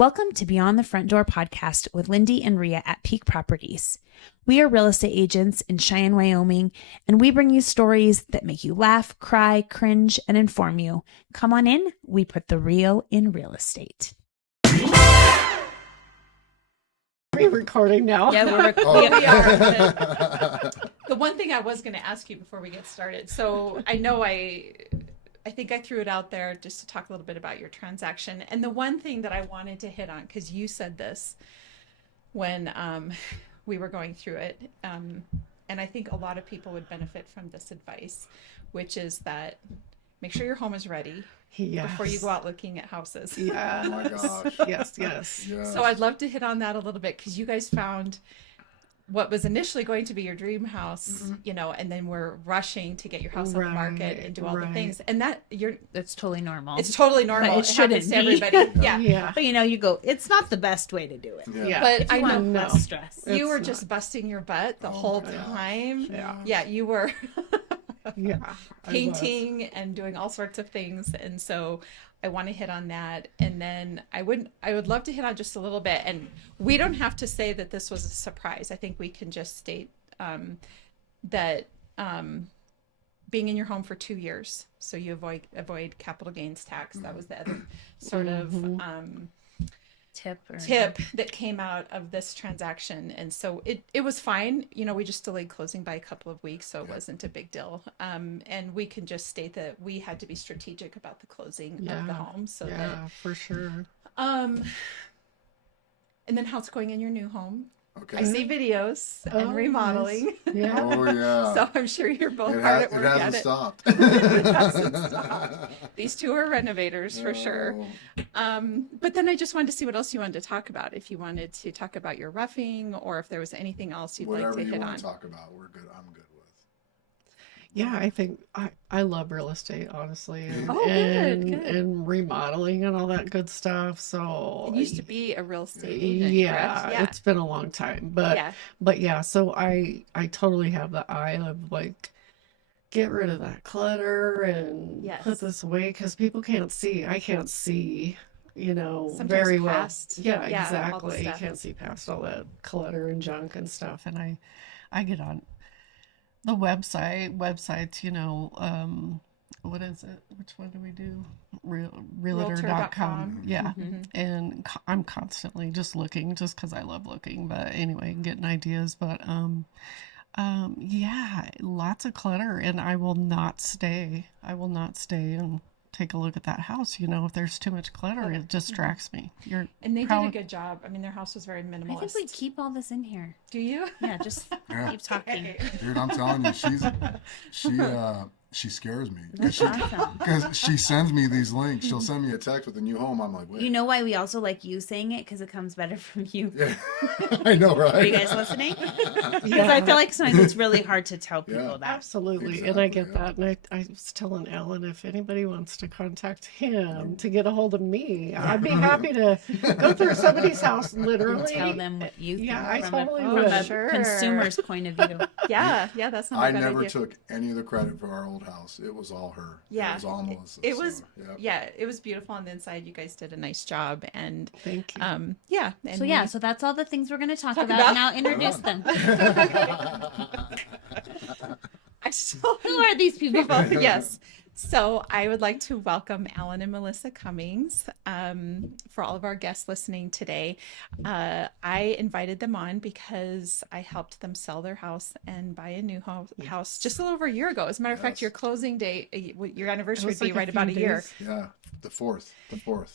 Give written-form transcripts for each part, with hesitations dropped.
Welcome to Beyond the Front Door podcast with Lindy and Rhea at Peak Properties. We are real estate agents in Cheyenne, Wyoming, and we bring you stories that make you laugh, cry, cringe, and inform you. Come on in. We put the real in real estate. Are we recording now? Yeah, we're recording. we are. The one thing I was going to ask you before we get started. So I know I think I threw it out there just to talk a little bit about your transaction. And the one thing that I wanted to hit on, because you said this when we were going through it, and I think a lot of people would benefit from this advice, which is that make sure your home is ready before you go out looking at houses. Yeah. Oh my gosh. Yes. So I'd love to hit on that a little bit, because you guys found what was initially going to be your dream house, and then we're rushing to get your house on the market and do all the things. And That's totally normal. it's totally normal. But it shouldn't happens to be. everybody. Yeah. But you go, it's not the best way to do it. Yeah. But If you I want know less stress. you were It's just busting your butt the Oh whole my gosh. time. Yeah. You were Yeah. painting and doing all sorts of things. And so I want to hit on that. And then I would love to hit on just a little bit. And we don't have to say that this was a surprise. I think we can just state that being in your home for 2 years, so you avoid capital gains tax. That was the other sort of Tip that came out of this transaction. And so it was fine. We just delayed closing by a couple of weeks, so it wasn't a big deal. And we can just state that we had to be strategic about the closing of the home. So that for sure. and then how's it going in your new home? Okay. I see videos and remodeling. Nice. Yeah. Oh yeah. So I'm sure you're both it, hard at it work hasn't at it. stopped. It hasn't stopped. These two are renovators for sure. But then I just wanted to see what else you wanted to talk about. If you wanted to talk about your roughing, or if there was anything else you'd Whatever like to you hit want on. to talk about, we're good. I'm good with. Yeah, I think I love real estate, honestly, and, Oh, good. and remodeling and all that good stuff. So You used to be a real estate agent, correct? it's been a long time, but yeah, so I totally have the eye of like, get rid of that clutter and Yes. put this away, because people can't see. I can't see, Sometimes very well. past, Yeah, all the exactly. You stuff. can't see past all that clutter and junk and stuff. And I get on the websites, what is it? Which one do we do? Realtor.com. Yeah. And I'm constantly just looking, just because I love looking. But anyway, getting ideas. But yeah, lots of clutter, and I will not stay and take a look at that house. If there's too much clutter, it distracts me. And they did a good job. I mean, their house was very minimalist. I think we keep all this in here. Do you? Yeah, just Yeah. keep talking. Dude, I'm telling you, she scares me That's awesome. because she sends me these links. She'll send me a text with a new home. I'm like, wait. You know why we also like you saying it? Because it comes better from you. Yeah. I know, right? Are you guys listening? Because I feel like sometimes it's really hard to tell people Yeah. that. Absolutely. And I Exactly, get that. And I was telling Allan, if anybody wants to contact him to get a hold of me, I'd be happy to go through somebody's house, literally. Tell them what you think Yeah, I from totally a, would. from a Sure. consumer's point of view. Yeah, that's not a I bad never idea. took any of the credit for our old house. It was all her. Yeah. It was all Melissa. It was, yeah. it was beautiful on the inside. You guys did a nice job, and Thank you. And So that's all the things we're going to talk Talk about. about? Now introduce them. I still Who are these people? yes. So I would like to welcome Allan and Melissa Cummings. For all of our guests listening today, I invited them on because I helped them sell their house and buy a new house just a little over a year ago. As a matter of fact, Yes. your closing date, your anniversary was would be like a right about a few year. days. Yeah. The fourth.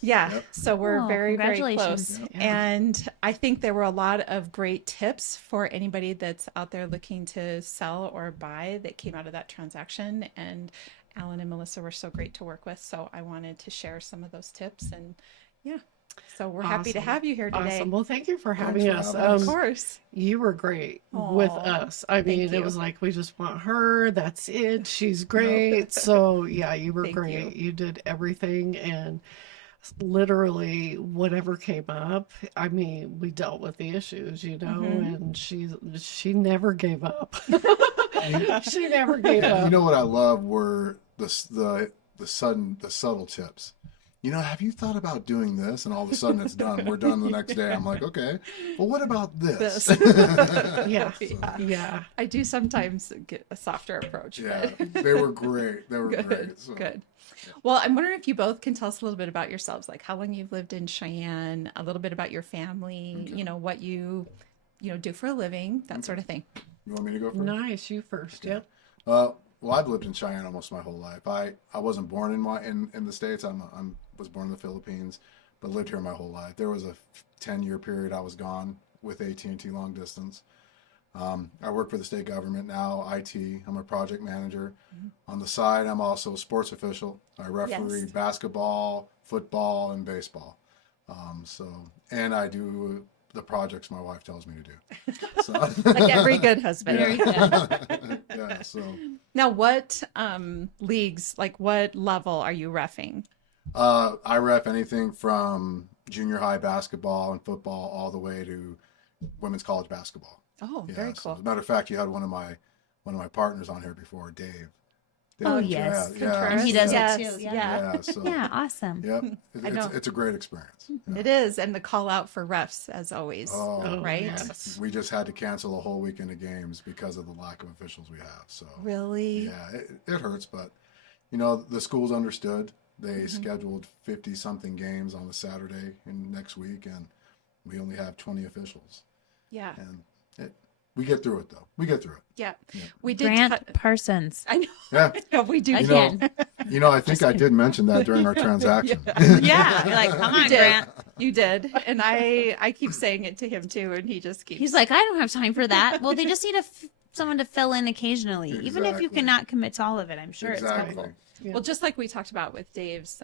Yeah. Yep. So we're Oh, very, very congratulations. close. Yeah. And I think there were a lot of great tips for anybody that's out there looking to sell or buy that came out of that transaction. And Allan and Melissa were so great to work with. So I wanted to share some of those tips. And so we're happy to Awesome. have you here today. Awesome. Well, thank you for having for us. having us. Of course. You were great with Aw, us. I mean, thank it you. was like, we just want her. That's it. She's great. So yeah, you were Thank great. You did everything, and literally whatever came up, I mean, we dealt with the issues, and she never gave up. She never gave up. You know what I love were the subtle tips. have you thought about doing this? And all of a sudden it's done. We're done the next day. I'm like, okay, well, what about this? Yeah. Yeah. Yeah. I do sometimes get a softer approach. Yeah, But they were great. They were good, great. So, good. Well, I'm wondering if you both can tell us a little bit about yourselves, like how long you've lived in Cheyenne, a little bit about your family, what you do for a living, that sort of thing. You want me to go first? Nice. You first. Yeah. Well, I've lived in Cheyenne almost my whole life. I wasn't born in the States. I was born in the Philippines, but lived here my whole life. There was a 10-year period I was gone with AT&T long distance. I work for the state government now, IT. I'm a project manager. On the side, I'm also a sports official. I referee basketball, football, and baseball. And I do the projects my wife tells me to do. So. Like every good husband. Yeah. So Now, what leagues, like what level are you reffing? I ref anything from junior high basketball and football all the way to women's college basketball. Oh, Yeah, very so cool. as a matter of fact, you had one of my partners on here before, Dave. Oh, Dave yes. Yeah. And he does Yes, it too. Yeah. yeah. So, Yeah, awesome. Yep. I know. It's a great experience. Yeah. It is. And the call out for refs, as always. Oh, right? Yes. We just had to cancel a whole weekend of games because of the lack of officials we have. So Really? yeah, it hurts, but the schools understood. They scheduled 50 something games on the Saturday in next week, and we only have 20 officials. Yeah. And we get through it though. We get through it. Yeah. We did. Grant Parsons. I know. Yeah. I know we do. Again. I think I did mention that during our transaction. Yeah. You're like, come on, You did. Grant. You did. And I keep saying it to him too. And he just keeps. He's like, I don't have time for that. Well, they just need someone to fill in occasionally. Even if you Exactly. cannot commit to all of it, I'm sure it's Exactly. helpful. Yeah. Well, just like we talked about with Dave's,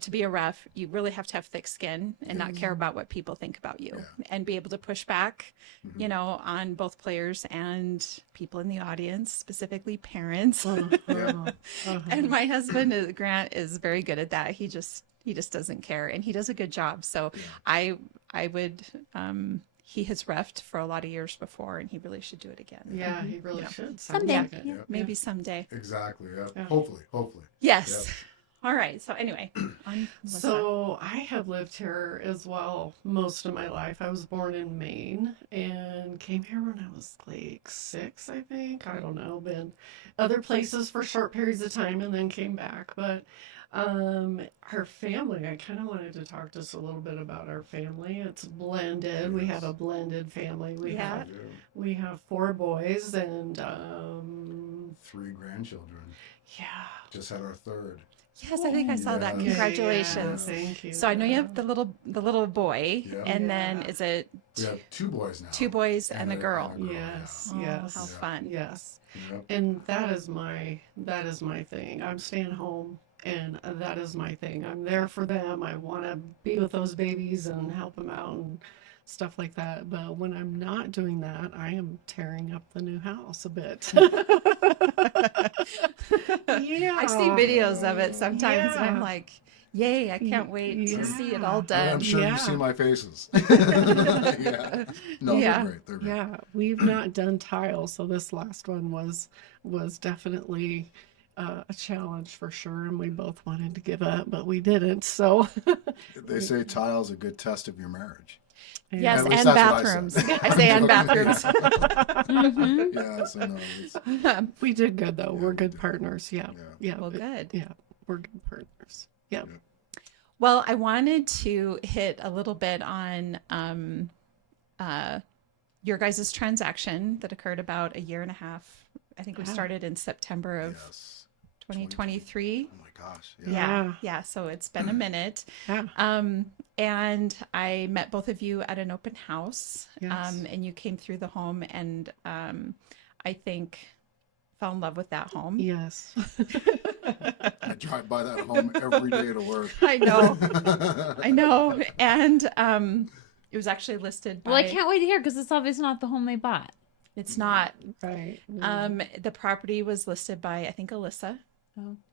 to be a ref, you really have to have thick skin and not care about what people think about you and be able to push back, on both players and people in the audience, specifically parents. And my husband, Grant, is very good at that. He just doesn't care, and he does a good job. So I would, he has reffed for a lot of years before, and he really should do it again. Yeah, he really should. Someday. Sounds like it. Yeah, maybe someday. Exactly. Yeah. Yeah. Hopefully. Yes. Yep. All right. So anyway, on Melissa. So I have lived here as well most of my life. I was born in Maine and came here when I was like 6, I think. I don't know. Been other places for short periods of time and then came back. But our family, I kind of wanted to talk just a little bit about our family. It's blended. We have a blended family. Yeah. We have 4 boys and 3 grandchildren. yeah. Just had our 3rd. Yes, I think I saw that. Okay, Congratulations. Yeah, thank you. So I know you have the little boy, Yeah. and then Yeah. is it We have 2 boys now. 2 boys and a girl? Yes, Oh, yes. how fun. Yes. Yep. And that is my thing. I'm staying home and that is my thing. I'm there for them. I want to be with those babies and help them out and stuff like that. But when I'm not doing that, I am tearing up the new house a bit. Yeah. I see videos of it sometimes, and I'm Yeah. like, "Yay! I can't wait to see it all Yeah. done." I'm sure Yeah. you see my faces. Yeah. No, Yeah. they're great. They're great. Yeah, we've not done tiles, so this last one was definitely a challenge for sure, and we both wanted to give up, but we didn't. So They say tile's a good test of your marriage. Yes, At least and that's what I bathrooms. said. I say and bathrooms. Yeah, so no, it's, we did good though. Yeah, We're we good did. partners. Yeah, yeah. Well, good. Yeah, we're good partners. Yeah. Well, I wanted to hit a little bit on your guys' transaction that occurred about a year and a half. I think we Wow. started in September of yes. 2023. Oh my gosh. Yeah. So it's been a minute. Yeah. And I met both of you at an open house. Yes. And you came through the home, and I think fell in love with that home. Yes. I drive by that home every day to work. I know. I know. And it was actually listed by. Well, I can't wait to hear because it's obviously not the home they bought. It's not. Right. The property was listed by, I think, Alyssa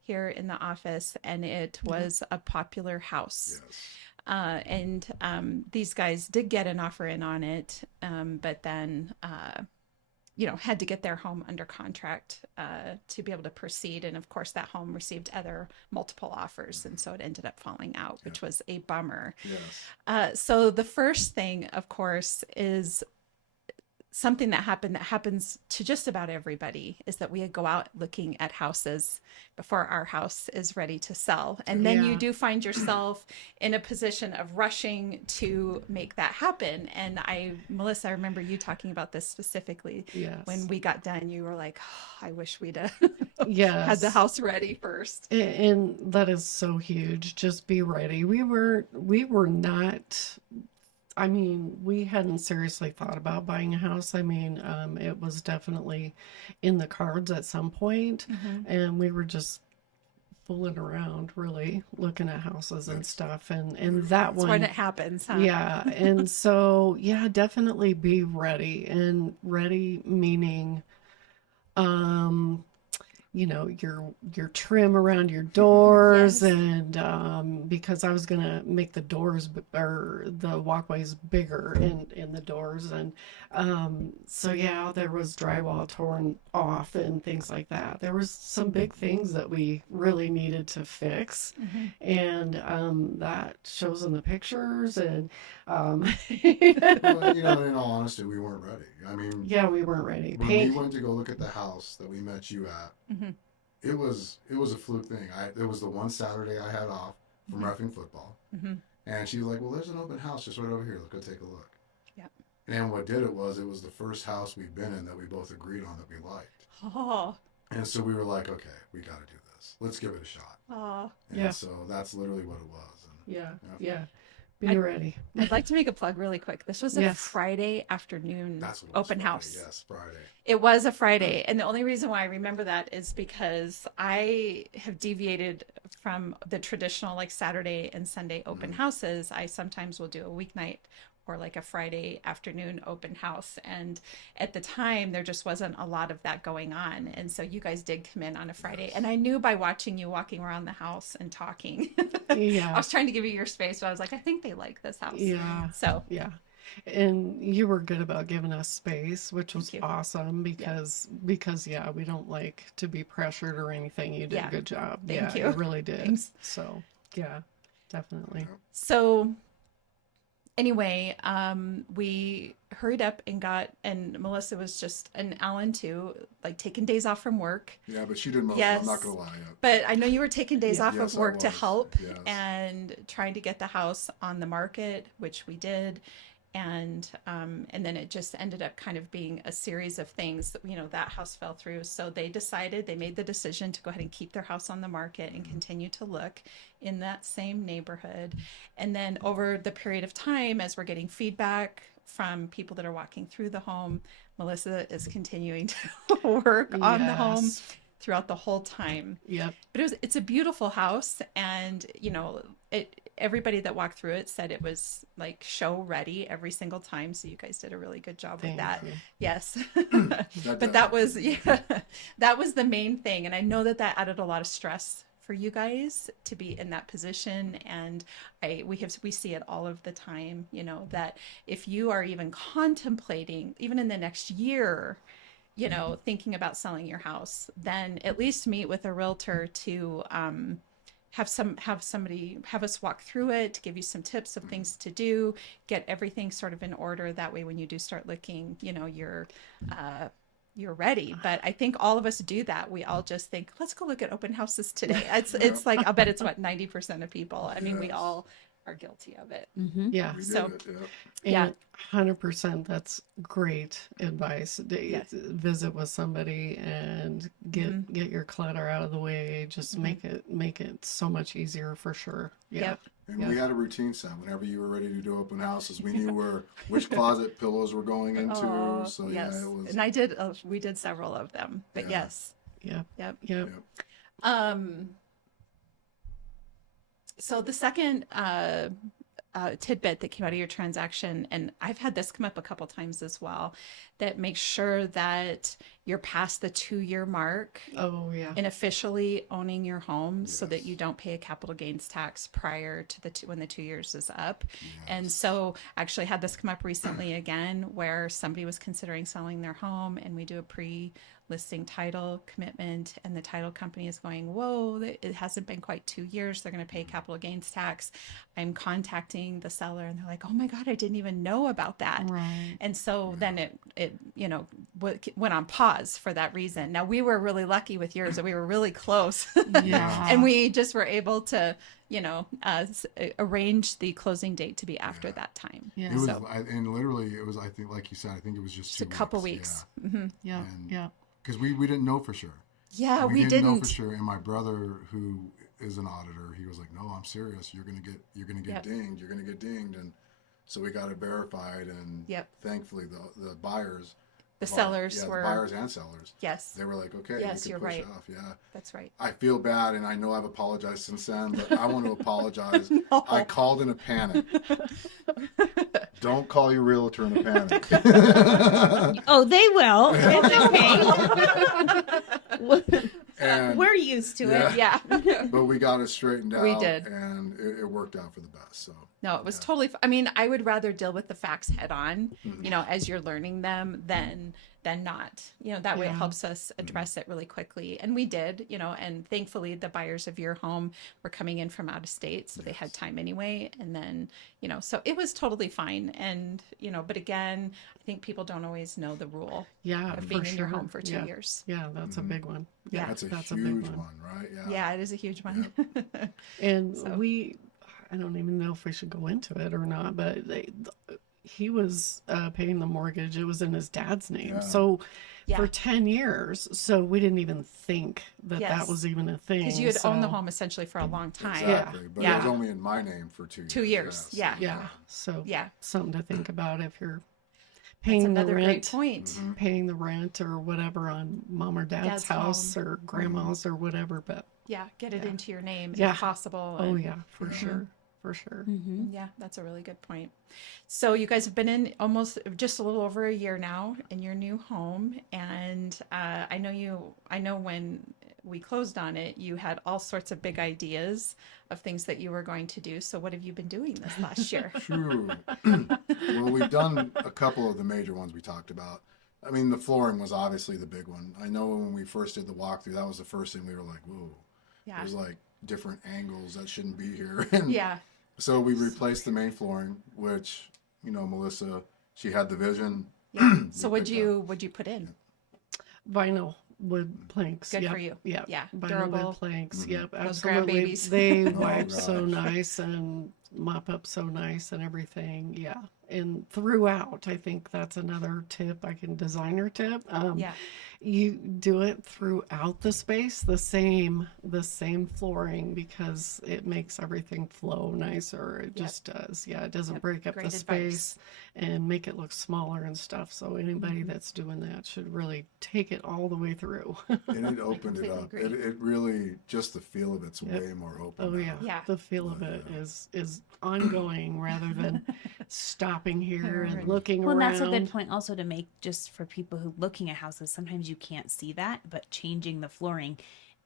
here in the office, and it was a popular house. Yes. And these guys did get an offer in on it, but then had to get their home under contract to be able to proceed. And of course, that home received other multiple offers. And so it ended up falling out, which was a bummer. Yes. So the first thing, of course, is something that happens to just about everybody, is that we go out looking at houses before our house is ready to sell. And then you do find yourself in a position of rushing to make that happen. And Melissa, I remember you talking about this specifically. Yes. When we got done, you were like, oh, I wish we'd Yes. had the house ready first. And that is so huge. Just be ready. We were not, I mean, we hadn't seriously thought about buying a house. I mean, it was definitely in the cards at some point, and we were just fooling around, really looking at houses and stuff. And that That's one, when it happens, huh? yeah. And so, yeah, definitely be ready. And ready meaning, your trim around your doors. Yes. And because I was gonna make the doors or the walkways bigger in the doors. And so yeah, there was drywall torn off and things like that. There was some big things that we really needed to fix. And that shows in the pictures. And Well, in all honesty, we weren't ready. I mean, yeah, we weren't ready. when we went to go look at the house that we met you at, it was a fluke thing. It was the one Saturday I had off from reffing football, and she was like, "Well, there's an open house just right over here. Let's go take a look." Yep. And what did it was the first house we've been in that we both agreed on that we liked. Oh. And so we were like, "Okay, we got to do this. Let's give it a shot." Oh. And Yeah. so that's literally what it was. And Yeah. Be ready. I'd like to make a plug really quick. This was a Yes. Friday afternoon that's what it was, open Friday. house. Yes, Friday. It was a Friday. And the only reason why I remember that is because I have deviated from the traditional like Saturday and Sunday open houses. I sometimes will do a weeknight or like a Friday afternoon open house. And at the time, there just wasn't a lot of that going on. And so you guys did come in on a Friday. And I knew by watching you walking around the house and talking, Yeah. I was trying to give you your space, but I was like, I think they like this house. Yeah. So Yeah. And you were good about giving us space, which was Thank you. awesome because yeah, we don't like to be pressured or anything. You did Yeah. a good job. Thank Yeah, you. you really did. Thanks. So yeah, definitely. So anyway, we hurried up and Melissa was just, and Allan too, like taking days off from work. Yeah, but she did most. Yes. I'm not gonna lie. But I know you were taking days off Yes, of I work to was. help Yes. and trying to get the house on the market, which we did. And then it just ended up kind of being a series of things that, that house fell through. So they made the decision to go ahead and keep their house on the market and continue to look in that same neighborhood. And then over the period of time, as we're getting feedback from people that are walking through the home, Melissa is continuing to work on the home Yes. throughout the whole time. Yep. But it's a beautiful house, and everybody that walked through it said it was like show ready every single time. So you guys did a really good job with Thank that. you. Yes. That- But that was that was the main thing, and I know that added a lot of stress for you guys to be in that position. And we see it all of the time, that if you are even contemplating, even in the next year, thinking about selling your house, then at least meet with a realtor to have us walk through it, to give you some tips of things to do, get everything sort of in order. That way, when you do start looking, you're ready. But I think all of us do that. We all just think, let's go look at open houses today. It's like, I'll bet it's 90% of people. I mean, we Yes. all are guilty of it. Yeah. We So- did it. Yeah. Yeah. And 100%. That's great advice. Yes. Visit with somebody and get your clutter out of the way. Just make it so much easier for sure. Yeah. Yep. And Yeah. we had a routine set. Whenever you were ready to do open houses, we knew which closet pillows were going into. Oh, So yes. yeah, it was. And we did several of them, but Yeah. yes. Yep. Yep. Yep. So the second tidbit that came out of your transaction, and I've had this come up a couple times as well, that make sure that you're past the 2-year mark Oh, yeah. in officially owning your home, so that you don't pay a capital gains tax prior to when the 2 years is up. And so actually had this come up recently again, where somebody was considering selling their home, and we do a pre-listing title commitment, and the title company is going, whoa, it hasn't been quite 2 years, they're going to pay capital gains tax. I'm contacting the seller, and they're like, oh my God, I didn't even know about that. Right. And so then it went on pause for that reason. Now, we were really lucky with yours that we were really close. Yeah. And we just were able to, arrange the closing date to be after that time. Yeah. It was, So- and literally, it was, I think, like you said, I think it was just Just a couple weeks. Yeah. Hmm. Yeah. And- Yeah. Because we didn't know for sure. Yeah, we didn't know didn't. for sure. And my brother, who is an auditor, he was like, "No, I'm serious. You're gonna get Yep. dinged. You're gonna get dinged." And so we got it verified, and Yep. thankfully the buyers, The sellers the were, buyers and sellers, yes, they were like, "Okay, Yes, you you're can push right. off." Yeah. that's right. I feel bad, and I know I've apologized since then, but I want to apologize. No. I called in a panic. Don't call your realtor in a panic. Oh, they will. It's okay. And, We're used to it. Yeah. but we got it straightened out. We did. And it worked out for the best. So No, it was totally. I mean, I would rather deal with the facts head on, as you're learning them, than not. That way it Yeah. helps us address it really quickly. And we did, and thankfully the buyers of your home were coming in from out of state, so they had time anyway. And then, so it was totally fine. And, but again, I think people don't always know the rule Yeah. of for being in your sure. home for 2 Yeah. years. Yeah. That's a big one. Yeah. that's a big huge one, right? Yeah. Yeah, it is a huge one. And So- I don't even know if we should go into it or not, but he was paying the mortgage. It was in his dad's name. Yeah. So Yeah. for 10 years. So we didn't even think that Yes. that was even a thing. Because you had owned the So- home essentially for a long time. Exactly. But Yeah. it was only in my name for 2 years. 2 years. Yeah. Yeah. So Yeah. something to think about if you're That's paying the another great rent. point. Paying the rent or whatever on mom or dad's Dad's house home. or grandma's or whatever. But Yeah, get it into your name Yeah. if possible. oh and- yeah, for sure, for sure. Yeah, that's a really good point. So you guys have been in almost just a little over a year now in your new home, and I know when we closed on it, you had all sorts of big ideas of things that you were going to do. So what have you been doing this last year? True. Well, we've done a couple of the major ones we talked about. I mean, the flooring was obviously the big one. I know when we first did the walkthrough, that was the first thing we were like, whoa, Yeah, there's like different angles that shouldn't be here. And yeah, so we replaced the main flooring, which, Melissa, she had the vision. yeah. So We what'd picked you put in? Vinyl wood planks. Good Yep, for you. Yep. Yeah, Vinyl durable. wood planks. Yep, Those absolutely. grandbabies. They Oh, wipe so gosh. nice and mop up so nice and everything. Yeah, and throughout, I think that's another tip. Designer tip. Yeah, You do it throughout the space, the same flooring, because it makes everything flow nicer. It just does. Yeah, it doesn't Yep, break up great the advice. space and make it look smaller and stuff. So anybody that's doing that should really take it all the way through. And it opened it completely up. agree. It really, just the feel of it's Yep. way more open. Oh now. yeah. Yeah. The feel of it is ongoing rather than stopping here and looking Well, and around. that's a good point also to make, just for people who looking at houses. Sometimes you can't see that, but changing the flooring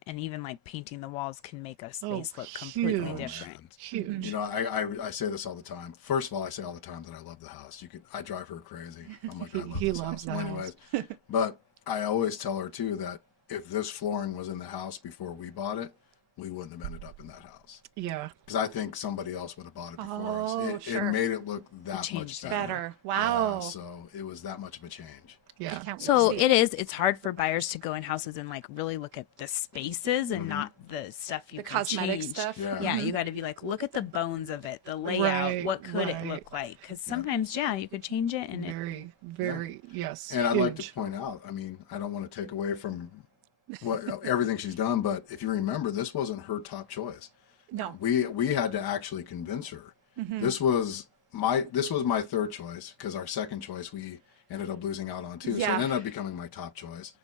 and even like painting the walls can make a space look completely huge. different. Huge. I say this all the time. First of all, I say all the time that I love the house. I drive her crazy. I'm like, I love He this loves house. the Anyways, but I always tell her too that if this flooring was in the house before we bought it, we wouldn't have ended up in that house. Yeah. Because I think somebody else would have bought it before Oh, us. sure. It made it look that much changed it. better. better. Wow. Yeah, so it was that much of a change. Yeah. I can't wait to So see. it's hard for buyers to go in houses and like really look at the spaces and not the stuff you the can cosmetic change. stuff. Yeah. Yeah, you got to be like, look at the bones of it, the layout. Right, What could it right. look like? Because sometimes, you could change it, and it, Very, very, yes. And I'd like to huge. point out, I mean, I don't want to take away from everything she's done, but if you remember, this wasn't her top choice. No. We had to actually convince her. This was my third choice, because our second choice we ended up losing out on too. So Yeah. it ended up becoming my top choice,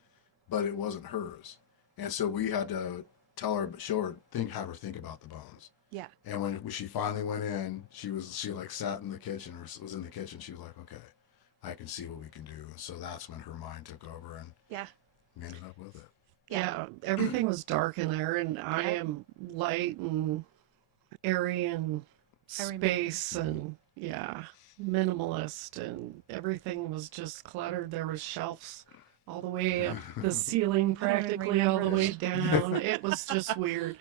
but it wasn't hers. And so we had to tell her, have her think about the bones. Yeah. And when she finally went in, she like sat in the kitchen, or was in the kitchen. She was like, okay, I can see what we can do. And so that's when her mind took over, and Yeah. we ended up with it. Yeah, everything was dark in there, and I am light and airy and space and minimalist, and everything was just cluttered. There was shelves all the way up the ceiling, practically all the way down. It was just weird.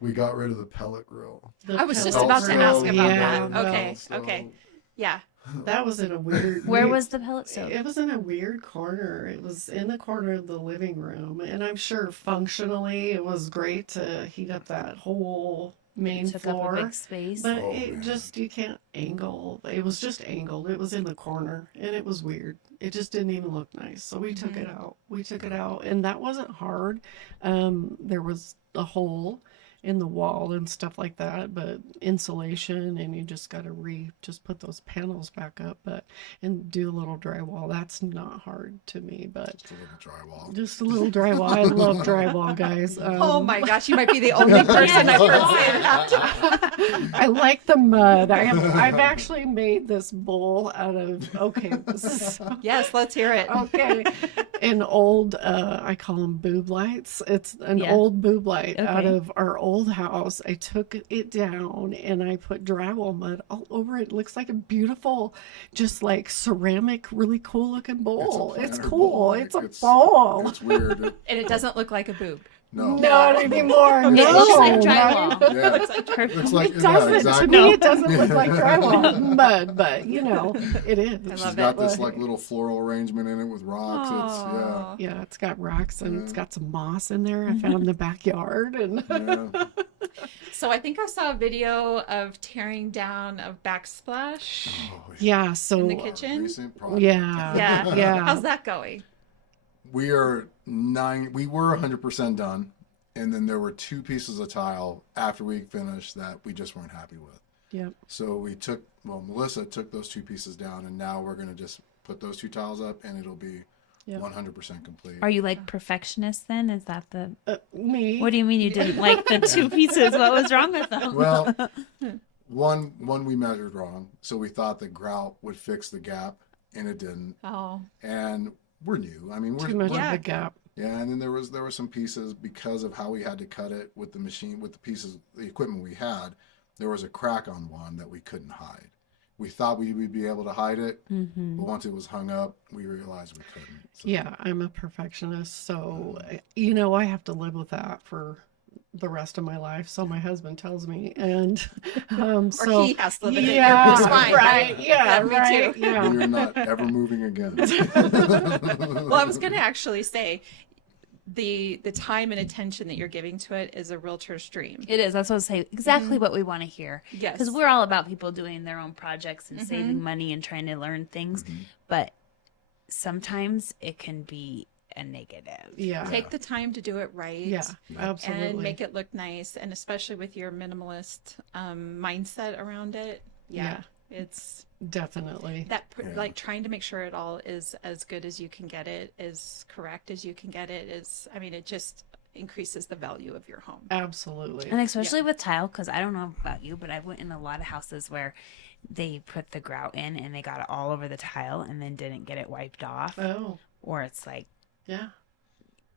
We got rid of the pellet grill. I was just pellet about to ask grill, about that. Okay. So Okay. Yeah. That was in a weird. Where was the pellet stove? It was in a weird corner. It was in the corner of the living room, and I'm sure functionally it was great to heat up that whole main Took floor. up a big space. But Oh, it man. just, you can't angle. It was just angled. It was in the corner, and it was weird. It just didn't even look nice. So we took it out. We took it out, and that wasn't hard. There was a hole in the wall and stuff like that, but insulation, and you just got to just put those panels back up, and do a little drywall. That's not hard to me, but Just a little drywall. just a little drywall. I love drywall, guys. Oh my gosh, you might be the only person I've heard say that. I like the mud. I've actually made this bowl out of, okay, this is Yes, let's hear it. okay, an old, I call them boob lights. It's an old boob light out Okay. of our old house. I took it down and I put drywall mud all over it. It looks like a beautiful, just like ceramic, really cool looking bowl. It's planter cool. bowl. It's a bowl. It's weird. And it doesn't look like a boob. No. Not anymore. It No. looks like drywall. Yeah. Perfect. Looks like It doesn't. exactly. To me, it doesn't look like drywall mud, but it is. I She's love got it. this like little floral arrangement in it with rocks. Aw. Yeah, it's got rocks and it's got some moss in there. I found in the backyard, and It's yeah. So I think I saw a video of tearing down of backsplash. Oh, yeah. So In the kitchen? Recent project. yeah, Yeah. yeah. How's that going? We were 100% done, and then there were 2 pieces of tile after we finished that we just weren't happy with. Yep. So Melissa took those 2 pieces down, and now we're gonna just put those 2 tiles up, and it'll be 100% complete. Are you like perfectionist then? Is that the... Me. What do you mean you didn't like the 2 pieces? What was wrong with them? Well, one we measured wrong, so we thought the grout would fix the gap, and it didn't. Oh. And we're new. I mean, Too much we're of a gap. yeah. And then there were some pieces because of how we had to cut it with the machine, with the equipment we had. There was a crack on one that we couldn't hide. We thought we would be able to hide it, but once it was hung up, we realized we couldn't. So, Yeah, I'm a perfectionist, so I have to live with that for the rest of my life. So my husband tells me, and Or so he has to live in it. yeah, It's fine, right, yeah, me right, too. yeah. You're not ever moving again. Well, I was going to actually say the time and attention that you're giving to it is a realtor's dream. It is. That's what I was saying. Exactly what we want to hear. Yes. Because we're all about people doing their own projects and saving money and trying to learn things. But sometimes it can be a negative. Yeah, Take the time to do it right. yeah, absolutely. And make it look nice, and especially with your minimalist mindset around it. Yeah, it's definitely. that like trying to make sure it all is as good as you can get it, as correct as you can get it. It just increases the value of your home. Absolutely. And especially with tile, because I don't know about you, but I've went in a lot of houses where they put the grout in and they got it all over the tile and then didn't get it wiped off. Oh, Or it's like, yeah.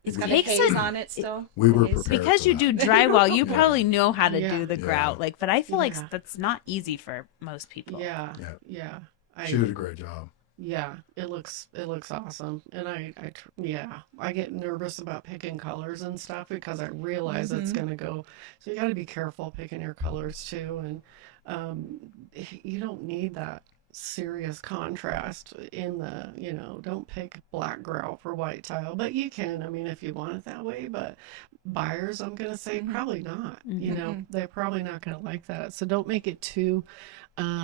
It's got a takes haze a- on it still. We were Haze. prepared because for you that. do drywall, you probably know how to Yeah. do the Yeah. grout. Like, but I feel like Yeah. that's not easy for most people. Yeah, Yeah. yeah. She did a great job. Yeah, it looks awesome, and I get nervous about picking colors and stuff because I realize it's gonna go. So you got to be careful picking your colors too, and you don't need that serious contrast in the don't pick black grout for white tile, but you can, if you want it that way. But buyers, I'm gonna say probably not. They're probably not gonna like that, so don't make it too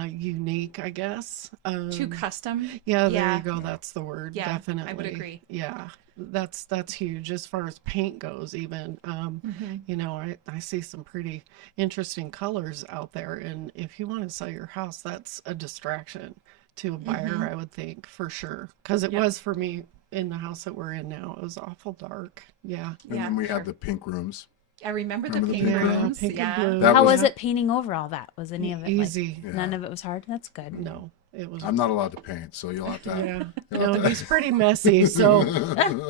unique, I guess. Too custom. Yeah, there Yeah. you go. That's the word. Yeah, Definitely. I would agree. Yeah, that's huge as far as paint goes. Even, I see some pretty interesting colors out there, and if you want to sell your house, that's a distraction to a buyer, I would think, for sure. Because it was for me in the house that we're in now. It was awful dark. Yeah. And then we had the pink rooms. I remember the Remember the pink pink Yeah, rooms. pink and Yeah. blue. That How was- was it painting over all that? Was any of it Easy. like, Yeah. none of it was hard? That's good. No, it was. I'm not allowed to paint, so you'll have to. Yeah. you'll have No, to- he's pretty messy. So,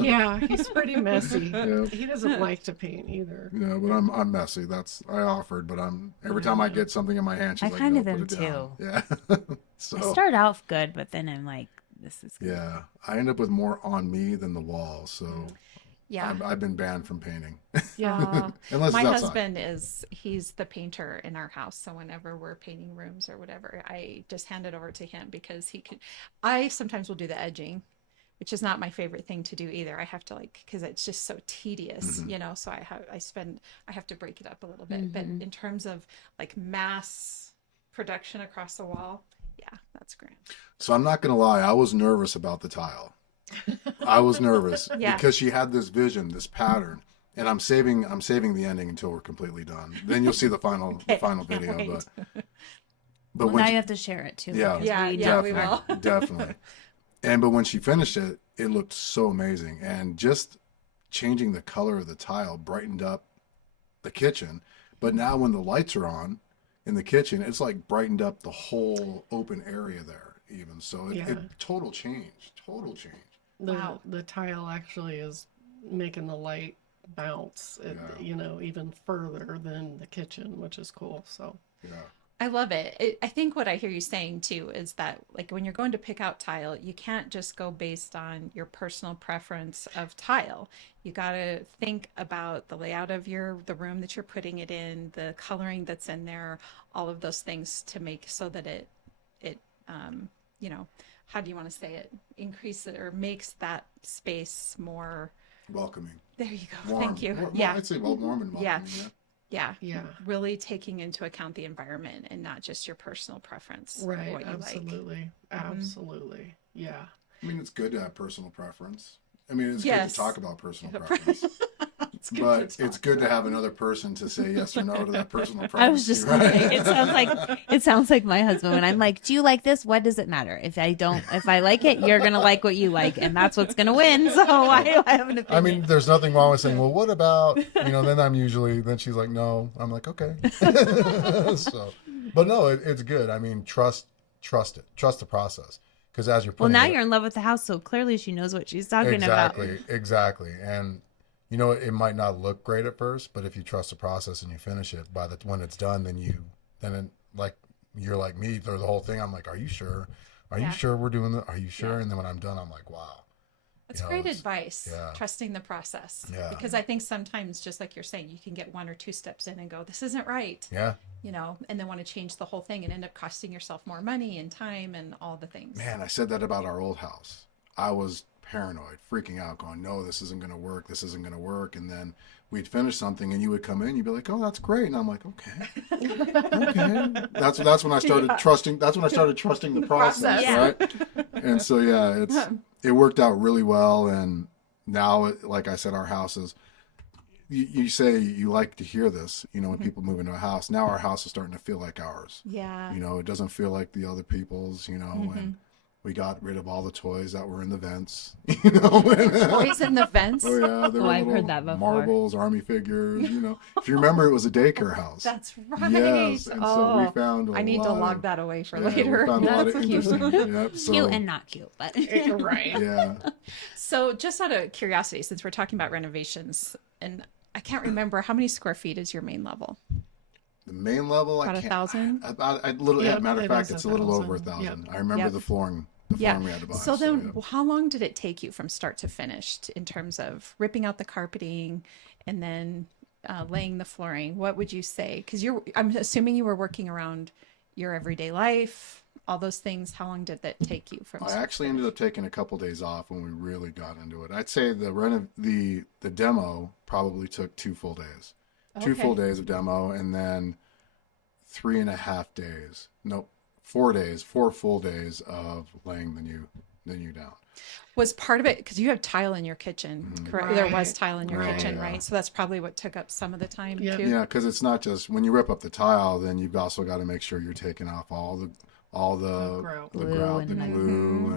yeah, he's pretty messy. Yeah. He doesn't like to paint either. Yeah, but I'm messy. I offered, but every time I get something in my hand, she's I like, kind no, of put am it down. too. Yeah. I So start out good, but then I'm like, this is good. yeah, I end up with more on me than the wall. So Yeah. I've been banned from painting. Yeah. Unless My it's outside. husband he's the painter in our house. So whenever we're painting rooms or whatever, I just hand it over to him because I sometimes will do the edging, which is not my favorite thing to do either. I have to because it's just so tedious, so I have to break it up a little bit. But in terms of like mass production across the wall, yeah, that's grand. So I'm not gonna lie, I was nervous about the tile. I was nervous Yeah. because she had this vision, this pattern, and I'm saving the ending until we're completely done. Then you'll see the final video. wait. But Well, when now she- you have to share it too. Yeah. because Yeah, we yeah, we don't- will. Definitely. But when she finished it, it looked so amazing, and just changing the color of the tile brightened up the kitchen. But now when the lights are on in the kitchen, it's like brightened up the whole open area there even. So it Yeah. total change. Wow. The tile actually is making the light bounce, even further than the kitchen, which is cool. So, Yeah. I love it. I think what I hear you saying too is that like when you're going to pick out tile, you can't just go based on your personal preference of tile. You got to think about the layout of the room that you're putting it in, the coloring that's in there, all of those things to make so that it how do you want to say it? Increase it or makes that space more Welcoming. There you go. Warm. Thank you. Warm, Yeah. I'd say warm and welcoming. Yeah. Yeah. Yeah. Yeah. Really taking into account the environment and not just your personal preference. of right. What you like. Absolutely. Absolutely. Yeah. I mean, it's good to have personal preference. I mean, it's good Yes. to talk about personal preference. It's good But to it's talk good to about. have another person to say yes or no to that personal preference. I was just right? gonna say, it sounds like my husband when I'm like, do you like this? What does it matter? If I like it, you're gonna like what you like, and that's what's gonna win. So I have an opinion. I mean, there's nothing wrong with saying, well, what about, then she's like, no. I'm like, okay. So, but no, it's good. I mean, trust it. Trust the process. Because as you're well, putting now it, you're in love with the house, so clearly she knows what she's talking about. Exactly. And it might not look great at first, but if you trust the process and you finish it, when it's done, you're like me through the whole thing. I'm like, are you sure? Are you sure we're doing that? Are you sure? Yeah. And then when I'm done, I'm like, wow. That's great advice. Yeah. Trusting the process. Yeah. Because I think sometimes, just like you're saying, you can get one or two steps in and go, this isn't right. Yeah. And then want to change the whole thing and end up costing yourself more money and time and all the things. Man, I said that about our old house. I was paranoid, freaking out, going, no, this isn't going to work. This isn't going to work. And then we'd finish something and you would come in, you'd be like, oh, that's great. And I'm like, okay. That's when I started trusting. That's when I started trusting the process, Yeah. right? And so, it worked out really well. And now, like I said, our house is, you say you like to hear this, when people move into a house. Now our house is starting to feel like ours. Yeah. It doesn't feel like the other people's, and we got rid of all the toys that were in the vents, Toys in the vents. Oh yeah, there were I've little heard that before. marbles, army figures, If you remember, it was a daycare house. That's right. Yes, and so we found I need to log that away for later. We found a lot of That's cute. interesting. Yep, so, Cute and not cute, but Right. yeah. So just out of curiosity, since we're talking about renovations, and I can't remember, how many square feet is your main level? The main level, About I can't. 1,000? Matter of it fact, is it's a little 1,000. over 1,000. Yep. I remember Yep. the flooring. We had to buy. So then, yeah. how long did it take you from start to finish in terms of ripping out the carpeting and then laying the flooring? What would you say? Because I'm assuming you were working around your everyday life, all those things. How long did that take you from? I actually ended up taking a couple days off when we really got into it. I'd say the demo probably took 2 full days. 2 Okay. full days of demo, and then 3.5 days. Nope, 4 days, 4 full days of laying the new down. Was part of it because you have tile in your kitchen, correct? There was Right. tile in your Right, kitchen, yeah. right? So that's probably what took up some of the time Yep. too. Yeah, because it's not just when you rip up the tile, then you've also got to make sure you're taking off all the grout. the Glue grout, and the like- glue,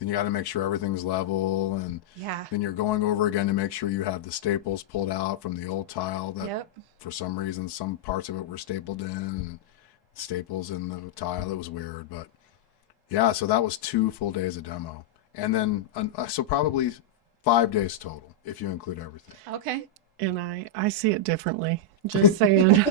and then you got to make sure everything's level, and Yeah. then you're going over again to make sure you have the staples pulled out from the old tile that Yep. for some reason some parts of it were stapled in, and staples in the tile. It was weird, but yeah, so that was 2 full days of demo, and then so probably 5 days total if you include everything. Okay. And I see it differently. Just saying.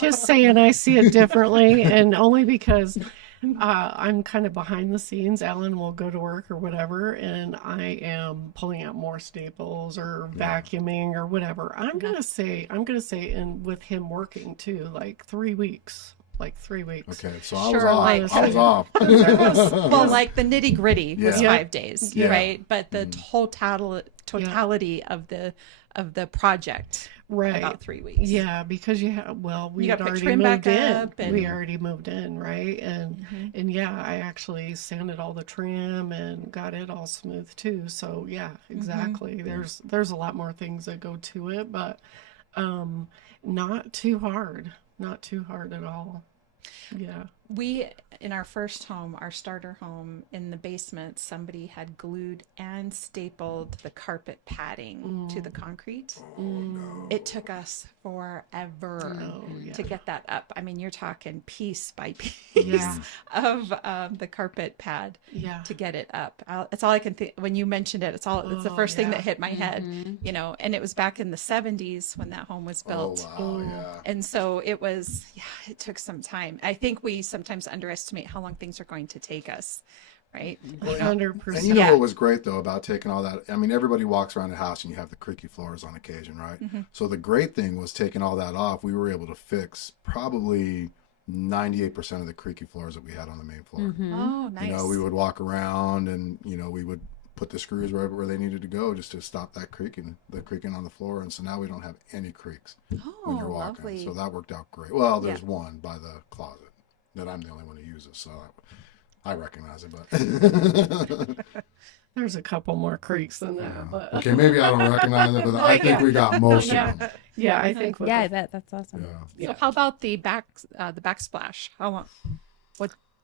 Just saying I see it differently. And only because I'm kind of behind the scenes. Alan will go to work or whatever, and I am pulling out more staples or vacuuming or whatever. I'm gonna say, and with him working too, like 3 weeks. Like 3 weeks. Okay, so I was Sure, off. like- I was off. Well, like the nitty gritty was Yeah. 5 days, Yeah. right? But the totality of the project, Right. about 3 weeks. Yeah, because we You had gotta put already trim moved back in. up and- We already moved in, right? And yeah, I actually sanded all the trim and got it all smooth too. So yeah, exactly. There's a lot more things that go to it, but not too hard. Not too hard at all. Yeah. We, in our first home, our starter home, in the basement, somebody had glued and stapled the carpet padding to the concrete. It took us forever to get that up. I mean, you're talking piece by piece Yeah. of the carpet pad Yeah. to get it up. It's all I can think. When you mentioned it, it's the first thing that hit my head, and it was back in the 70s when that home was built. Oh wow, yeah. And so it was, it took some time. I think we sometimes underestimate how long things are going to take us, right? 100%. And you know Yeah. what was great though about taking all that? I mean, everybody walks around the house and you have the creaky floors on occasion, right? So the great thing was taking all that off. We were able to fix probably 98% of the creaky floors that we had on the main floor. Oh, nice. You know, we would walk around and we would put the screws right where they needed to go just to stop that creaking on the floor. And so now we don't have any creaks when you're walking. Lovely. So that worked out great. Well, there's one by the closet that I'm the only one who uses, so I recognize it. But There's a couple more creeks than that. But okay, maybe I don't recognize it, but I think we got most of them. yeah, I think with Yeah, I the- bet that's awesome. Yeah. So how about the backsplash? How long?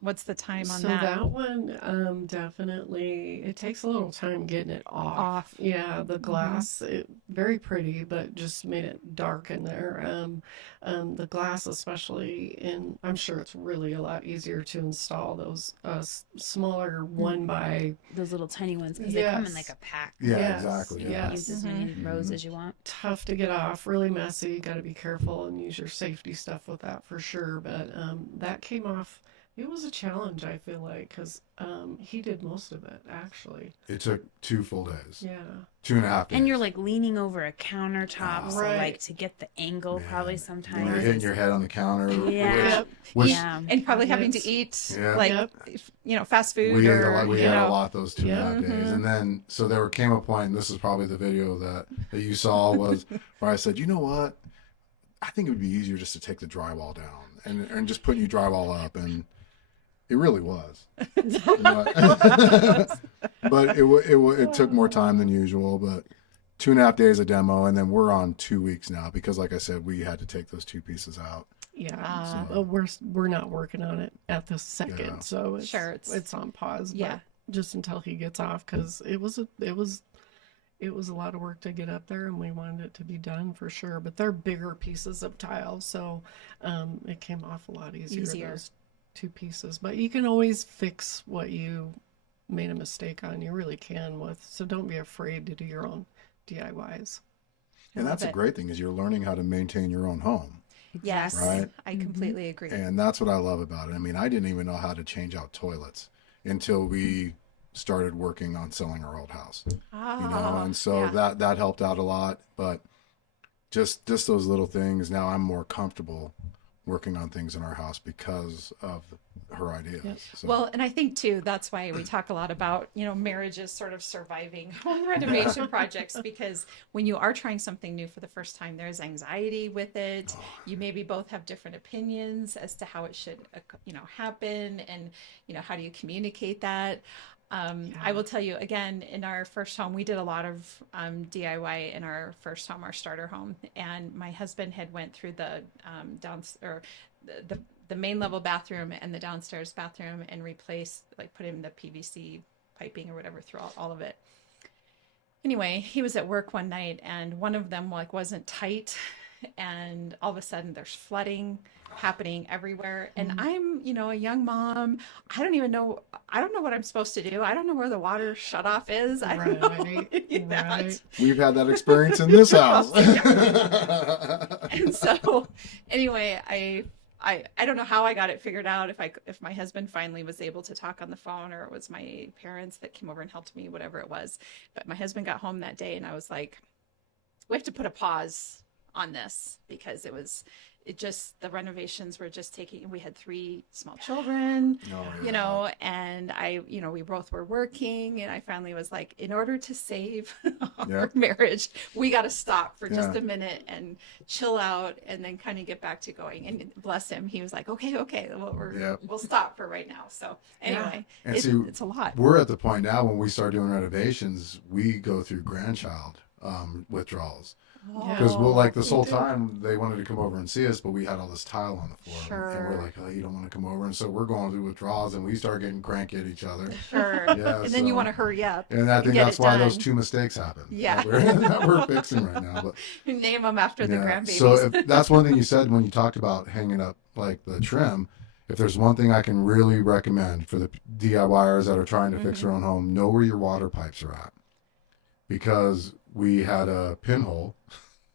What's the time on so that? that one definitely it takes a little time getting it off. Yeah, the glass very pretty, but just made it dark in there. The glass especially, and I'm sure it's really a lot easier to install those smaller 1 by Those little tiny ones because they come in Yes. like a pack. Yeah, Yes, exactly. Yeah. yes. Use as many rows as you want. tough to get off, really messy. Got to be careful and use your safety stuff with that for sure. But that came off. It was a challenge, I feel like, because he did most of it, actually. It took 2 full days, Yeah. 2.5 days. And you're like leaning over a countertop, so Right. like to get the angle probably And sometimes. you're hitting your head on the counter. Yeah. Which Yeah. And probably having to Yes. eat Yeah. like Yep. fast food we ate or we you had a know. lot those 2.5 days, and then so there came a point. And this is probably the video that you saw was where I said, you know what, I think it would be easier just to take the drywall down and just put new drywall up, and it really was. But it took more time than usual. But 2.5 days of demo, and then we're on 2 weeks now because, like I said, we had to take those 2 pieces out. Yeah. But we're not working on it at this second, Yeah. so it's Sure, it's on pause. But Yeah. just until he gets off, because it was a lot of work to get up there, and we wanted it to be done for sure. But they're bigger pieces of tile, so it came off a lot easier. Those 2 pieces. But you can always fix what you made a mistake on. You really can so don't be afraid to do your own DIYs. And that's a great thing is you're learning how to maintain your own home. Yes, Right? I completely agree. And that's what I love about it. I mean, I didn't even know how to change out toilets until we started working on selling our old house. And so that helped out a lot. But just those little things, now I'm more comfortable working on things in our house because of her idea. Yes. So, Well, and I think too, that's why we talk a lot about, marriages sort of surviving home renovation projects, because when you are trying something new for the first time, there's anxiety with it. You maybe both have different opinions as to how it should, happen, and, how do you communicate that? I will tell you again, in our first home, we did a lot of DIY in our first home, our starter home, and my husband had went through the the main level bathroom and the downstairs bathroom and replaced, put in the PVC piping or whatever through all of it. Anyway, he was at work one night and one of them like wasn't tight, and all of a sudden there's flooding happening everywhere. And I'm, a young mom. I don't know what I'm supposed to do. I don't know where the water shut off is. I don't know any of that. Right. We've had that experience in this house. And so anyway, I don't know how I got it figured out, if my husband finally was able to talk on the phone, or it was my parents that came over and helped me, whatever it was. But my husband got home that day and I was like, we have to put a pause on this, because the renovations were just we had 3 small children, and we both were working, and I finally was like, in order to save our marriage, we got to stop for just a minute and chill out and then kind of get back to going. And bless him, he was like, okay, we'll stop for right now. So anyway, it's a lot. We're at the point now when we start doing renovations, we go through grandchild withdrawals. Because this whole time they wanted to come over and see us, but we had all this tile on the floor, and we're like, oh, you don't want to come over, and so we're going through withdrawals, and we start getting cranky at each other. Sure. Yeah. And then you want to hurry up. And I think that's why those 2 mistakes happened. Yeah. That we're fixing right now. But name them after the grandbabies. So that's one thing you said when you talked about hanging up like the trim. If there's one thing I can really recommend for the DIYers that are trying to fix their own home, know where your water pipes are at, because we had a pinhole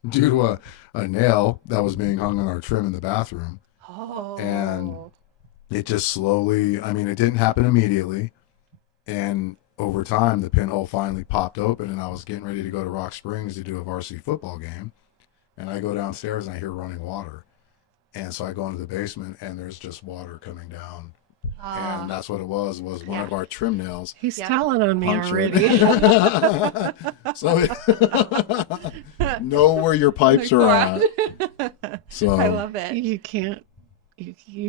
due to a nail that was being hung on our trim in the bathroom. Oh. And it just slowly, it didn't happen immediately. And over time, the pinhole finally popped open, and I was getting ready to go to Rock Springs to do a varsity football game. And I go downstairs and I hear running water. And so I go into the basement and there's just water coming down. And that's what it was one of our trim nails. He's telling on me punctured. already. So know where your pipes are at. So I love it. You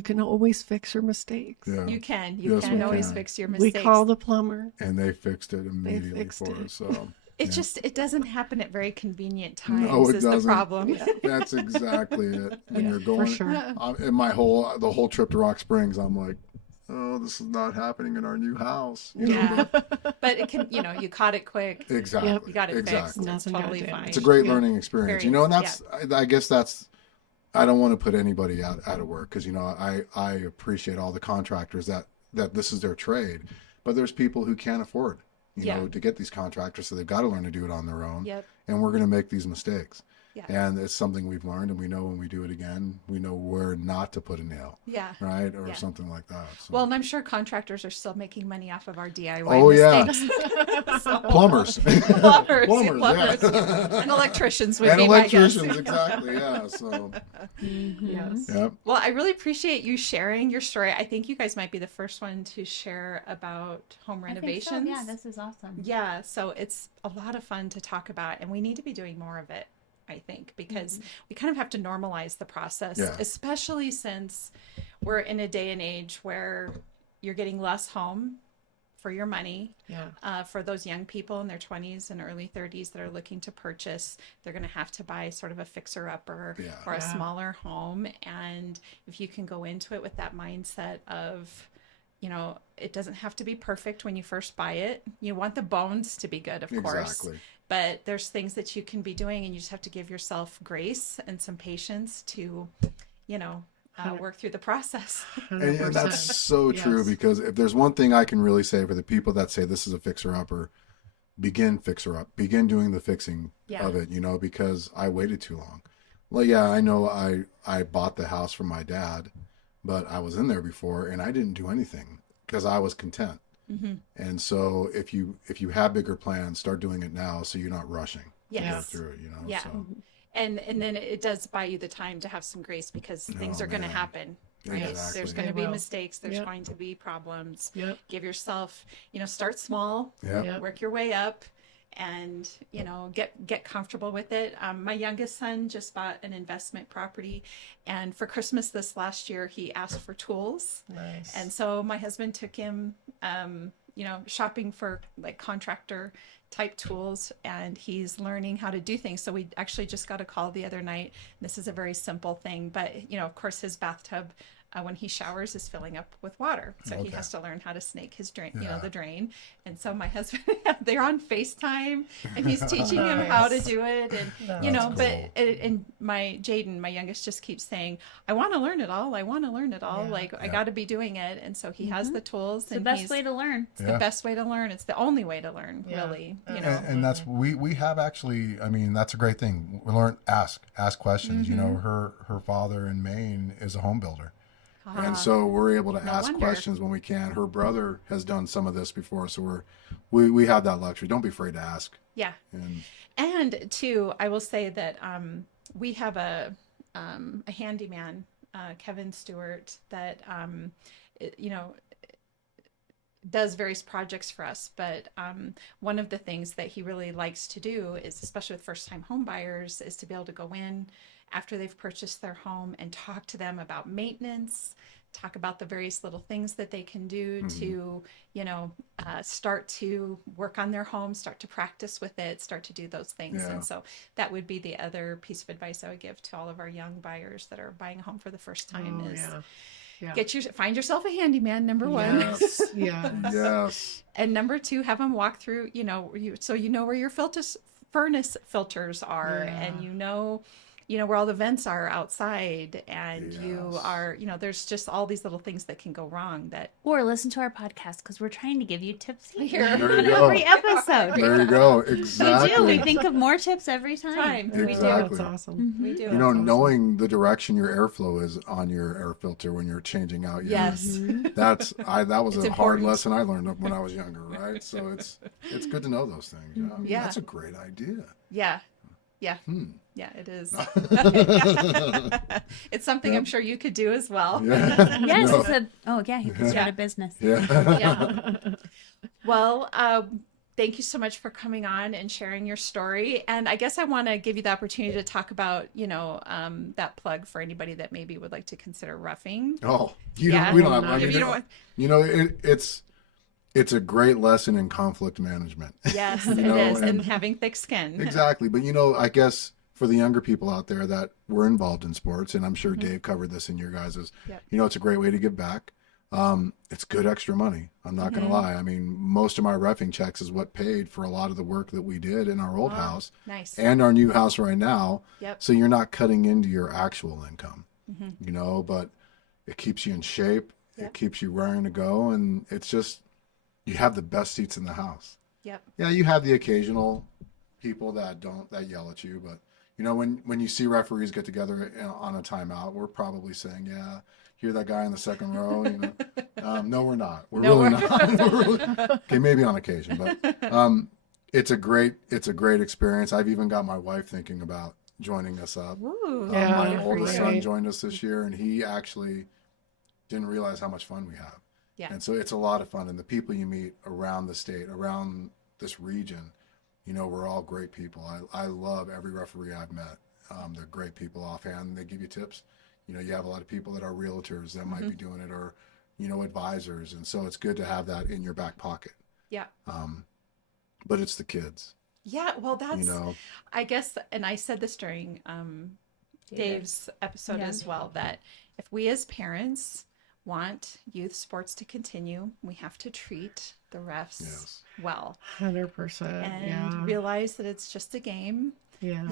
can always fix your mistakes. Yeah. You can we always can. fix your We mistakes. call the plumber. And they fixed it immediately fixed for it. us. So It doesn't happen at very convenient times. No, it is doesn't. the problem. That's exactly it. When you're going, for sure. in the whole trip to Rock Springs, I'm like, oh, this is not happening in our new house. Yeah. But it can, you caught it quick. Exactly. Yep. You got it fixed. It's Nothing totally got fine. damaged. It's a great Yeah. learning experience, Very, and that's, I guess that's, I don't want to put anybody out of work, because, I appreciate all the contractors that this is their trade, but there's people who can't afford, to get these contractors, so they've got to learn to do it on their own. Yep. And we're going to make these mistakes. Yeah. And it's something we've learned, and we know when we do it again, we know where not to put a nail. Yeah. Right? Or something like that. So. Well, and I'm sure contractors are still making money off of our DIY mistakes. So, Plumbers. plumbers, and electricians would be my guess. Exactly. Yeah. So. Yes. Yep. Well, I really appreciate you sharing your story. I think you guys might be the first one to share about home renovations. I think so. Yeah, this is awesome. Yeah, so it's a lot of fun to talk about, and we need to be doing more of it, I think, because we kind of have to normalize the process, especially since we're in a day and age where you're getting less home for your money. For those young people in their 20s and early 30s that are looking to purchase, they're going to have to buy sort of a fixer-upper or a smaller home. And if you can go into it with that mindset of, it doesn't have to be perfect when you first buy it. You want the bones to be good, of course. But there's things that you can be doing, and you just have to give yourself grace and some patience to, work through the process. And that's so true, because if there's one thing I can really say for the people that say this is a fixer-upper, begin doing the fixing of it, because I waited too long. Well, yeah, I know I bought the house from my dad, but I was in there before and I didn't do anything because I was content. And so if you have bigger plans, start doing it now, so you're not rushing through it, So. And then it does buy you the time to have some grace, because things are going to happen, right? Exactly. There's going to be mistakes. There's going to be problems. Give yourself, start small, work your way up, and get comfortable with it. My youngest son just bought an investment property, and for Christmas this last year he asked for tools. Nice. And so my husband took him shopping for like contractor type tools, and he's learning how to do things. So we actually just got a call the other night. This is a very simple thing, but of course his bathtub when he showers is filling up with water. So he has to learn how to snake his drain, the drain. And so my husband, they're on FaceTime and he's teaching him how to do it. And, That's but, and my Jaden, my youngest, just keeps saying, I want to learn it all. I want to learn it all. Like, I got to be doing it. And so he has the tools. It's the best way to learn. It's the best way to learn. It's the only way to learn, really. And that's, we have actually, I mean, that's a great thing. We learn, ask questions. Her father in Maine is a home builder. And so we're able to ask wonder. questions when we can. Her brother has done some of this before, so we have that luxury. Don't be afraid to ask. Yeah. And too, I will say that we have a handyman, Kevin Stewart, that does various projects for us. But one of the things that he really likes to do is, especially with first-time home buyers, is to be able to go in after they've purchased their home and talk to them about maintenance, talk about the various little things that they can do to, start to work on their home, start to practice with it, start to do those things. Yeah. And so that would be the other piece of advice I would give to all of our young buyers that are buying a home for the first time find yourself a handyman, number one. Yes. yes. And number two, have them walk through, so you know where your furnace filters are, and where all the vents are outside, and you are, there's just all these little things that can go wrong. Or listen to our podcast, because we're trying to give you tips Here. There on you go. every episode. There you go. Exactly. We do. We think of more tips every time. We do. Exactly. That's awesome. We do. Knowing the direction your airflow is on your air filter when you're changing out your Yes. that was It's a hard important. lesson I learned when I was younger, right? So it's good to know those things. Yeah. I mean, Yeah. That's a great idea. Yeah. Yeah, it is. It's something I'm sure you could do as well. Yeah. Yes. No. You can start a business. Yeah. Yeah. Well, thank you so much for coming on and sharing your story. And I guess I want to give you the opportunity to talk about, that plug for anybody that maybe would like to consider roughing. Oh, You don't want- it's a great lesson in conflict management. Yes, You it know, is. And and- having thick skin. Exactly. But, I guess for the younger people out there that were involved in sports, and I'm sure Dave covered this in your guys's, Yep. it's a great way to give back. It's good extra money. I'm not going to lie. I mean, most of my reffing checks is what paid for a lot of the work that we did in our old house Nice. and our new house right now. Yep. So you're not cutting into your actual income, but it keeps you in shape. Yep. It keeps you raring to go. And it's just, you have the best seats in the house. Yep. Yeah, you have the occasional people that yell at you, but when you see referees get together on a timeout, we're probably saying, yeah, hear that guy in the second row. No, we're not. We're really not. Okay, maybe on occasion, but it's a great experience. I've even got my wife thinking about joining us up. Ooh, My good for oldest you. son joined us this year, and he actually didn't realize how much fun we have. Yeah. And so it's a lot of fun, and the people you meet around the state, around this region, we're all great people. I love every referee I've met. They're great people offhand. They give you tips. You have a lot of people that are realtors that might be doing it, or, advisors. And so it's good to have that in your back pocket. Yeah. But it's the kids. Yeah. Well, that's, You know. I guess, and I said this during Dave's episode as well, that if we as parents want youth sports to continue, we have to treat the refs well 100%. and realize that it's just a game, Yeah.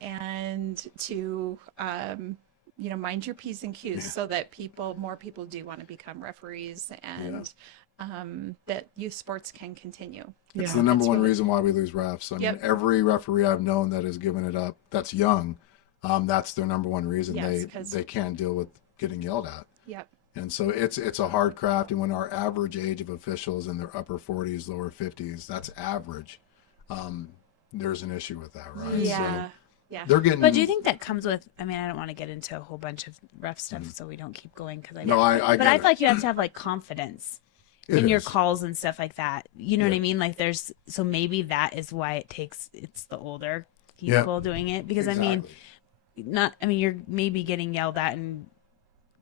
and to, mind your P's and Q's so that more people do want to become referees, and that youth sports can continue. It's Yeah. the number one reason why we lose refs. I mean, Yep. every referee I've known that has given it up, that's young, that's their number one reason. Yes, 'cause- they can't deal with getting yelled at. Yep. And so it's a hard craft. And when our average age of officials in their upper 40s, lower 50s, that's average. There's an issue with that, right? Yeah. So Yeah. they're getting. But do you think that comes with? I mean, I don't want to get into a whole bunch of rough stuff, so we don't keep going. Because No, I but get I it. feel like you have to have like confidence It in your is. calls and stuff like that. You know what I Yeah. mean? Like so maybe that is why it's the older people doing it, because Exactly. you're maybe getting yelled at and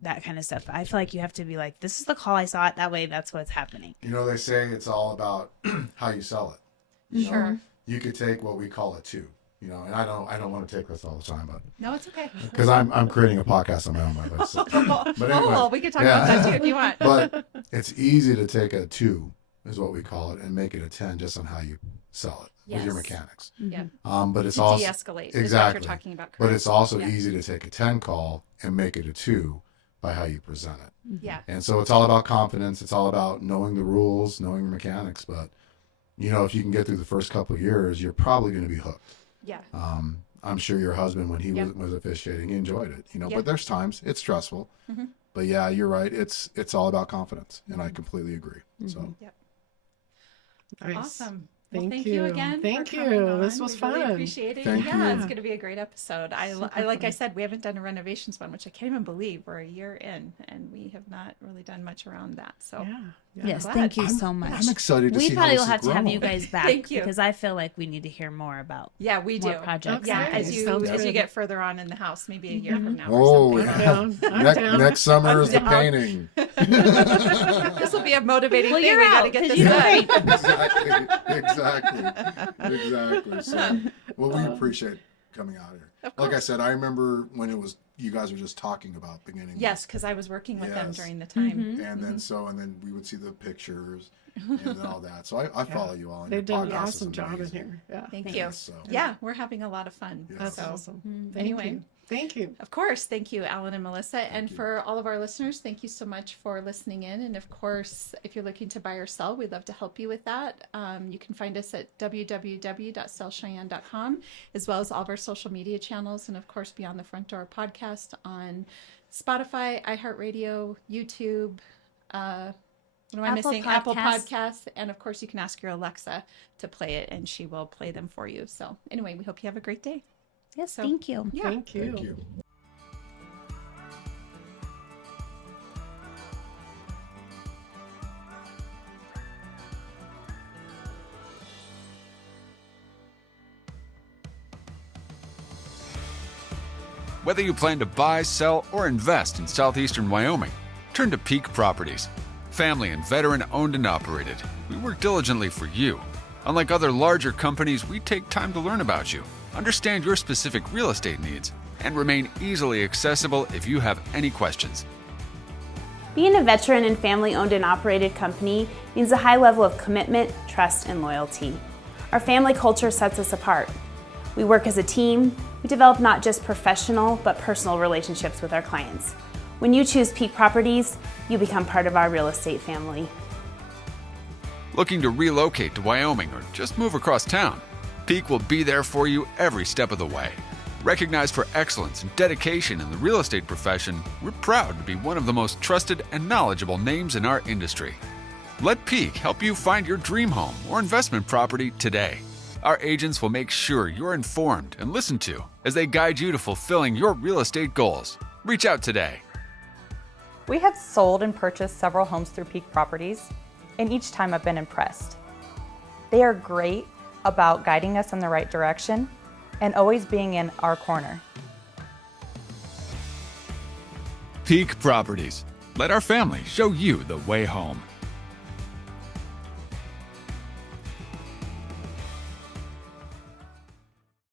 that kind of stuff. I feel like you have to be like, this is the call, I saw it that way, that's what's happening. They say it's all about how you sell it. Sure. You could take what we call a 2. You know, and I don't want to take this all the time, but No, it's okay. because I'm creating a podcast on my own, but anyway, well, we can talk about that too if you want. But it's easy to take a 2, is what we call it, and make it a 10 just on how you sell it with your Yes. mechanics. Yeah. But it's To also de-escalate. Is what exactly. you're talking about. But Correct. it's also Yeah. easy to take a 10 call and make it a 2 by how you present it. Yeah. And so it's all about confidence. It's all about knowing the rules, knowing your mechanics. But, you know, if you can get through the first couple of years, you're probably going to be hooked. Yeah. I'm sure your husband, when he Yep. was officiating, he enjoyed it, you know, Yep. but there's times it's stressful. But yeah, you're right. It's all about confidence. And I completely agree. So Nice. Awesome. Well, Thank thank you. you again. Thank for coming you. on. This was We really fun. appreciate it. Thank yeah, you. it's going to be a great episode. I like I said, we haven't done a renovations one, which I can't even believe we're a year in, and we have not really done much around that. So Yeah. Yes, glad. thank you so much. I'm excited to We see how probably this will is have to have you grown. guys back Thank you. because I feel like we need to hear more about yeah, we do. more projects. Yeah, Okay, as you sounds as you good. get further on in the house, maybe a year from now. Oh, or yeah. something. I'm down. Next summer is the down. painting. This will be a motivating Well, thing. you're We got to out, get 'cause this you done. Exactly. So, well, we appreciate coming out here. Of Like I course. said, I remember when it was you guys were just talking about beginning. Yes, because I was working with them Yes. during the time. And then and then we would see the pictures and then all that. So I follow you all. And They your did an podcast is awesome job in amazing. here. Yeah. Thank Thanks. you. So, Yeah, we're having a lot of fun. Yeah. That's So, awesome. Thank anyway. you. Thank you. Of course, thank you, Allan and Melissa. And for all of our listeners, thank you so much for listening in. And of course, if you're looking to buy or sell, we'd love to help you with that. You can find us at www.sellcheyenne.com, as well as all of our social media channels. And of course, Beyond the Front Door podcast on Spotify, iHeartRadio, YouTube, what am I Apple missing? Apple Podcasts. Podcasts. And of course, you can ask your Alexa to play it and she will play them for you. So anyway, we hope you have a great day. Yes, So- thank you. Yeah. Thank you. Thank you. Whether you plan to buy, sell, or invest in southeastern Wyoming, turn to Peak Properties. Family and veteran owned and operated, we work diligently for you. Unlike other larger companies, we take time to learn about you, understand your specific real estate needs, and remain easily accessible if you have any questions. Being a veteran and family owned and operated company means a high level of commitment, trust, and loyalty. Our family culture sets us apart. We work as a team. We develop not just professional, but personal relationships with our clients. When you choose Peak Properties, you become part of our real estate family. Looking to relocate to Wyoming or just move across town? Peak will be there for you every step of the way. Recognized for excellence and dedication in the real estate profession, we're proud to be one of the most trusted and knowledgeable names in our industry. Let Peak help you find your dream home or investment property today. Our agents will make sure you're informed and listened to as they guide you to fulfilling your real estate goals. Reach out today. We have sold and purchased several homes through Peak Properties, and each time I've been impressed. They are great about guiding us in the right direction and always being in our corner. Peak Properties. Let our family show you the way home.